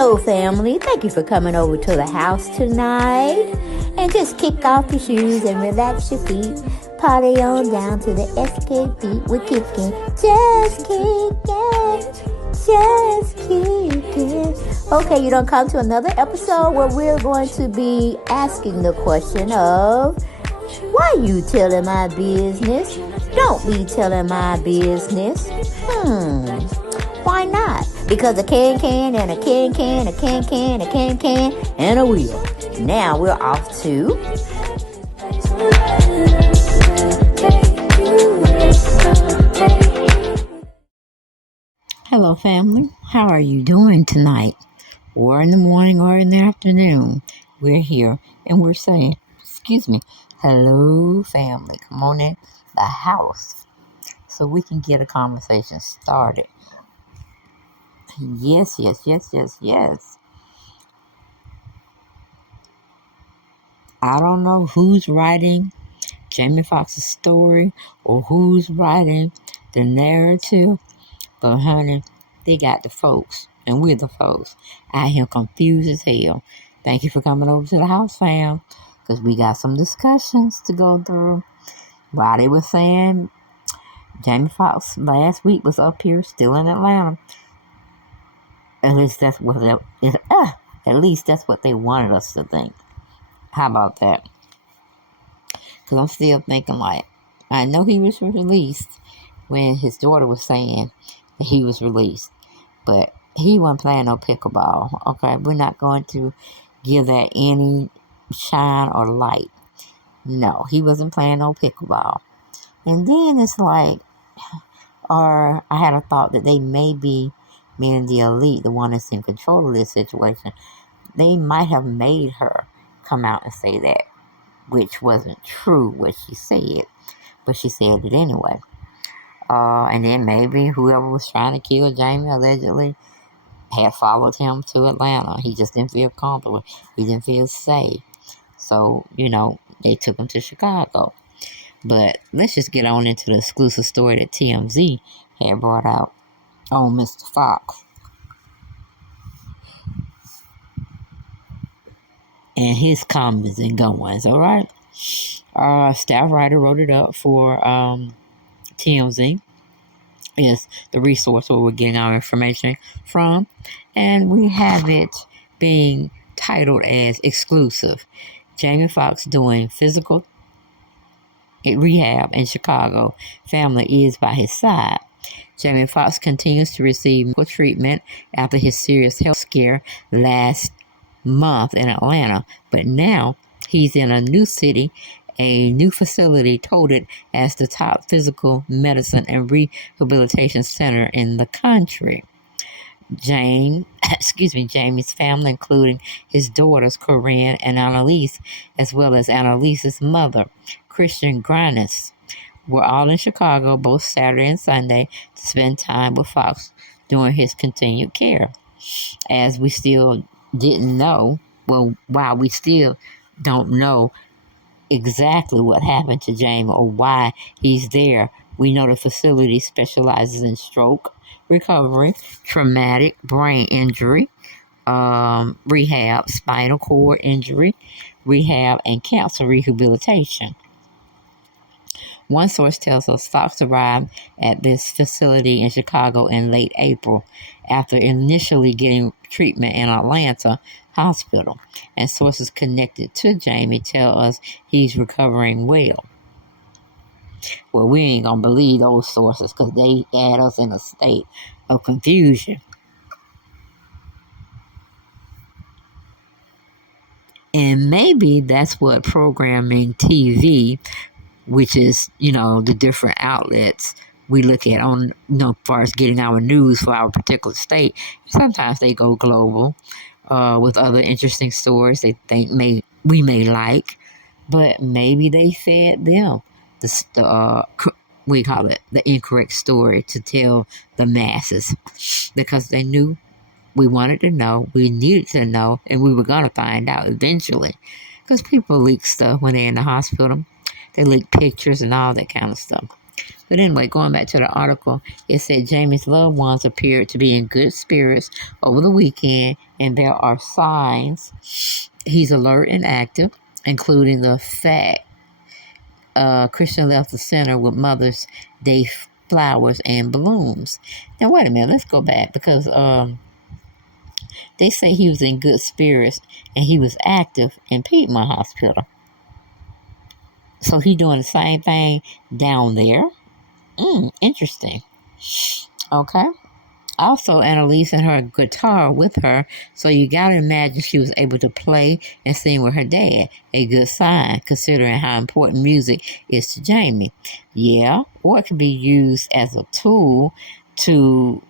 Hello, family. Thank you for coming over to the house tonight. And just kick off your shoes and relax your feet. Party on down to the SK beat. We're kicking. Just kicking. Just kicking. Okay, you don't come to another episode where we're going to be asking the question of, why you telling my business? Don't be telling my business. Why not? Because a can and a can, a can, and a wheel. Now we're off to... Hello, family. How are you doing tonight? Or in the morning or in the afternoon. We're here and we're saying, hello, family. Come on in the house so we can get a conversation started. Yes. I don't know who's writing Jamie Foxx's story or who's writing the narrative, but honey, they got the folks, and we're the folks out here confused as hell. Thank you for coming over to the house, fam, because we got some discussions to go through. While they were saying Jamie Foxx last week was up here still in Atlanta. At least that's what they wanted us to think. How about that? Because I'm still thinking, like, I know he was released when his daughter was saying that he was released, but he wasn't playing no pickleball. Okay, we're not going to give that any shine or light. No, he wasn't playing no pickleball. And then it's like, or I had a thought that they may be, meaning the elite, the one that's in control of this situation, they might have made her come out and say that, which wasn't true what she said, but she said it anyway. And then maybe whoever was trying to kill Jamie allegedly had followed him to Atlanta. He just didn't feel comfortable. He didn't feel safe. So, they took him to Chicago. But let's just get on into the exclusive story that TMZ had brought out on Mr. Foxx and his comments and goings, all right? Staff writer wrote it up for TMZ. Is the resource where we're getting our information from. And we have it being titled as exclusive. Jamie Foxx doing physical rehab in Chicago. Family is by his side. Jamie Foxx continues to receive medical treatment after his serious health scare last month in Atlanta, but now he's in a new city, a new facility touted as the top physical medicine and rehabilitation center in the country. Jamie's family, including his daughters Corinne and Annalise, as well as Annalise's mother, Christian Granis, were all in Chicago both Saturday and Sunday to spend time with Foxx during his continued care. As we still didn't know, while we still don't know exactly what happened to Jamie or why he's there, we know the facility specializes in stroke recovery, traumatic brain injury, rehab, spinal cord injury, rehab, and cancer rehabilitation. One source tells us Foxx arrived at this facility in Chicago in late April after initially getting treatment in Atlanta hospital, and sources connected to Jamie tell us he's recovering well. Well, we ain't gonna believe those sources because they had us in a state of confusion. And maybe that's what programming TV, which is, the different outlets we look at on, as far as getting our news for our particular state. Sometimes they go global with other interesting stories they think we may like, but maybe they fed them the incorrect story to tell the masses because they knew we wanted to know, we needed to know, and we were going to find out eventually because people leak stuff when they're in the hospital. They leak pictures and all that kind of stuff. But anyway, going back to the article, it said Jamie's loved ones appeared to be in good spirits over the weekend, and there are signs he's alert and active, including the fact Christian left the center with Mother's Day flowers and balloons. Now, wait a minute, let's go back because they say he was in good spirits and he was active in Piedmont Hospital. So he doing the same thing down there. Interesting. Okay. Also, Annalise and her guitar with her, so you gotta imagine she was able to play and sing with her dad. A good sign, considering how important music is to Jamie. Yeah, or it can be used as a tool to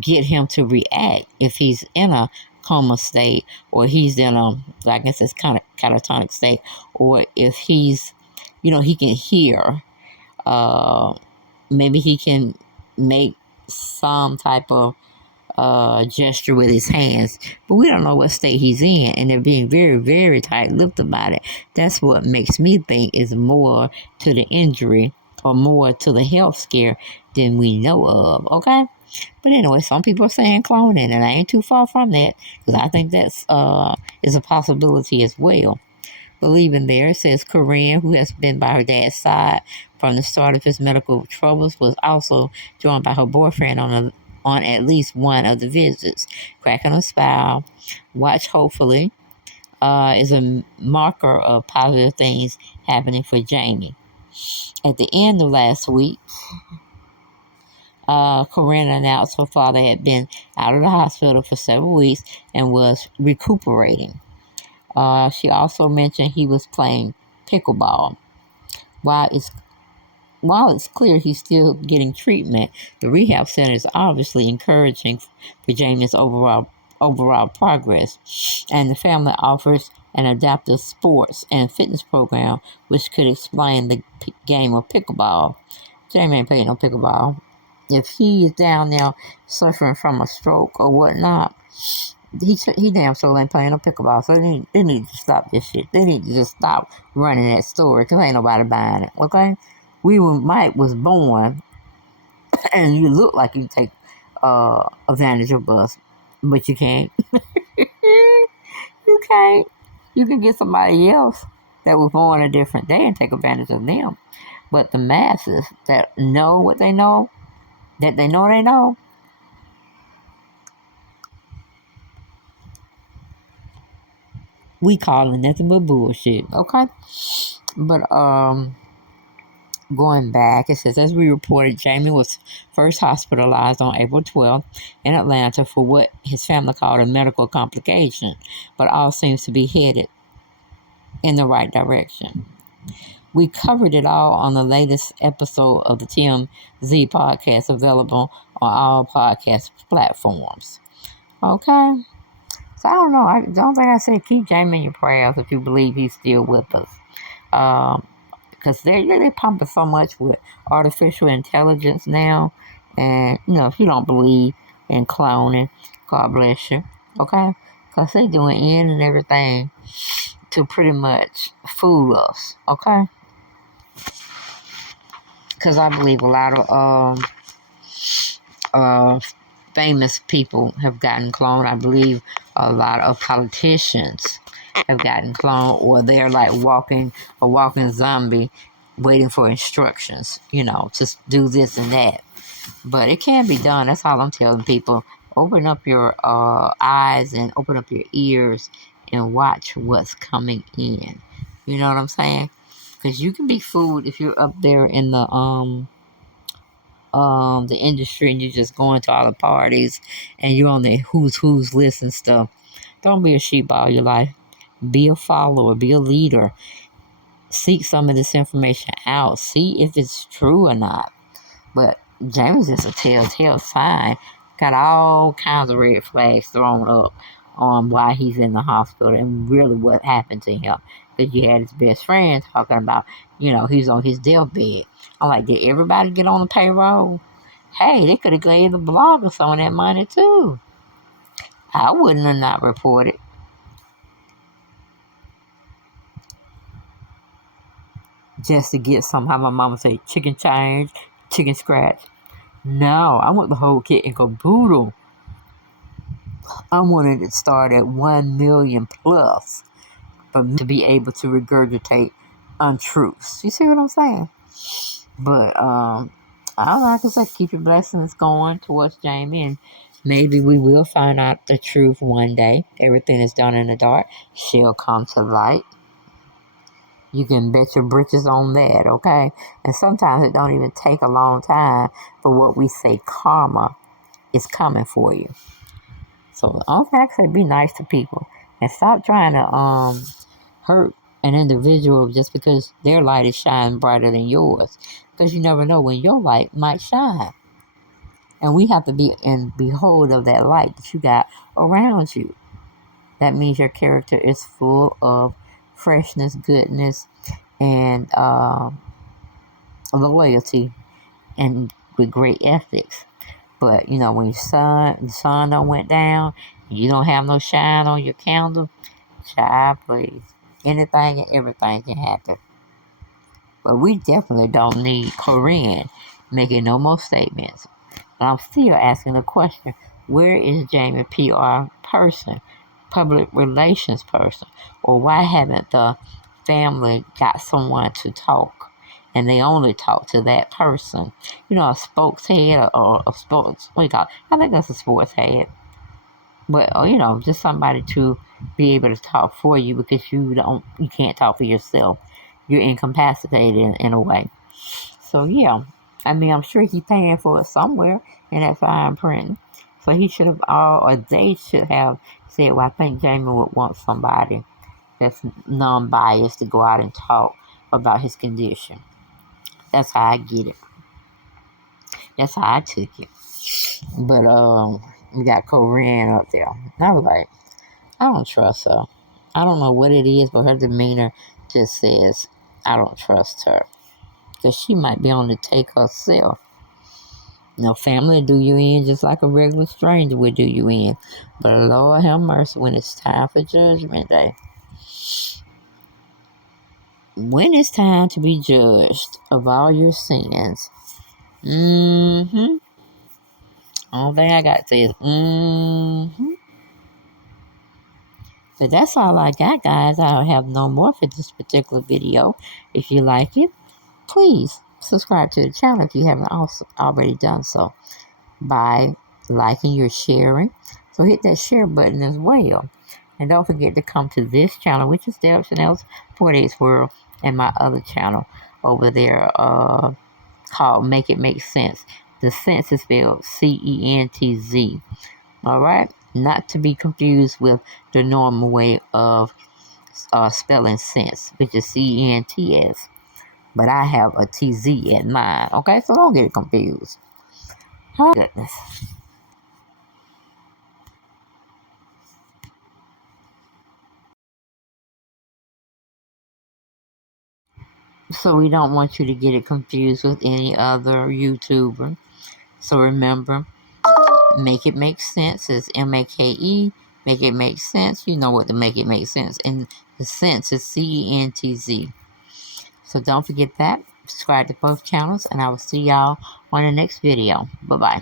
get him to react if he's in a coma state, or he's in a, I guess it's kind of catatonic state, or if he's, he can hear. Maybe he can make some type of gesture with his hands, but we don't know what state he's in, and they're being very, very tight-lipped about it. That's what makes me think is more to the injury or more to the health scare than we know of, okay? But anyway, some people are saying cloning, and I ain't too far from that, because I think that's is a possibility as well. But leaving there, it says Corinne, who has been by her dad's side from the start of his medical troubles, was also joined by her boyfriend on at least one of the visits. Cracking a smile, watch hopefully, is a marker of positive things happening for Jamie. At the end of last week, Corinne announced her father had been out of the hospital for several weeks and was recuperating. She also mentioned he was playing pickleball. While it's clear he's still getting treatment, the rehab center is obviously encouraging for Jamie's overall progress, and the family offers an adaptive sports and fitness program which could explain the game of pickleball. Jamie ain't playing no pickleball. If he is down now suffering from a stroke or whatnot, he damn sure ain't playing no pickleball. So they need to stop this shit. They need to just stop running that story because ain't nobody buying it, okay? Mike was born and you look like you take advantage of us, but you can't. You can't. You can get somebody else that was born a different day and take advantage of them. But the masses that know what they know, that they know, we calling nothing but bullshit, okay? But going back, it says, as we reported, Jamie was first hospitalized on April 12th in Atlanta for what his family called a medical complication, but all seems to be headed in the right direction. We covered it all on the latest episode of the TMZ podcast, available on all podcast platforms. Okay? So I don't know. I don't think I said keep Jamie in your prayers if you believe he's still with us. Because they're pumping so much with artificial intelligence now. And, if you don't believe in cloning, God bless you. Okay? Because they're doing in and everything to pretty much fool us. Okay? Because I believe a lot of famous people have gotten cloned. I believe a lot of politicians have gotten cloned, or they're like a walking zombie waiting for instructions, to do this and that. But it can be done. That's all I'm telling people. Open up your eyes and open up your ears and watch what's coming in. You know what I'm saying? Because you can be fooled if you're up there in the industry and you're just going to all the parties and you're on the who's list and stuff. Don't be a sheep all your life. Be a follower. Be a leader. Seek some of this information out. See if it's true or not. But James is a telltale sign. Got all kinds of red flags thrown up on why he's in the hospital and really what happened to him. Because you had his best friend talking about, he's on his deathbed. I'm like, did everybody get on the payroll? Hey, they could have gave the blogger some of that money too. I wouldn't have not reported. Just to get somehow my mama said chicken change, chicken scratch. No, I want the whole kit and caboodle. I wanted it to start at 1 million plus for me to be able to regurgitate untruths. You see what I'm saying? But I don't know. Like I said, keep your blessings going towards Jamie, and maybe we will find out the truth one day. Everything is done in the dark shall come to light. You can bet your britches on that, okay? And sometimes it don't even take a long time for what we say karma is coming for you. So all I say, be nice to people and stop trying to hurt an individual just because their light is shining brighter than yours. Because you never know when your light might shine. And we have to be in behold of that light that you got around you. That means your character is full of freshness, goodness, and loyalty, and with great ethics. But, you know, when the sun don't went down, you don't have no shine on your candle, child, please. Anything and everything can happen. But we definitely don't need Corinne making no more statements. But I'm still asking the question, where is Jamie PR person, public relations person? Or why haven't the family got someone to talk? And they only talk to that person. You know, a spokeshead or a sports, what do you call it? I think that's a sports head. But, you know, just somebody to be able to talk for you because you can't talk for yourself. You're incapacitated in a way. So, yeah. I mean, I'm sure he's paying for it somewhere in that fine print. So he should have, or they should have said, well, I think Jamie would want somebody that's non-biased to go out and talk about his condition. That's how I get it. That's how I took it. But, we got Corinne up there. I was like, I don't trust her. I don't know what it is, but her demeanor just says, I don't trust her. Because she might be on the take herself. You know, family do you in just like a regular stranger would do you in. But Lord have mercy when it's time for judgment day. When it's time to be judged of all your sins. Only thing I got to say is But that's all I got, guys. I don't have no more for this particular video. If you like it, please subscribe to the channel if you haven't also already done so by liking or sharing. So hit that share button as well. And don't forget to come to this channel, which is Deb Chanel's 48's World, and my other channel over there called Make It Make Sense. The sense is spelled C-E-N-T-Z. All right? Not to be confused with the normal way of spelling sense, which is C-E-N-T-S. But I have a T-Z in mine. Okay? So don't get confused. Oh, goodness. So we don't want you to get it confused with any other YouTuber. So remember, Make It Make Sense is M-A-K-E. Make It Make Sense. You know what to make it make sense. And the sense is C-E-N-T-Z. So don't forget that. Subscribe to both channels. And I will see y'all on the next video. Bye-bye.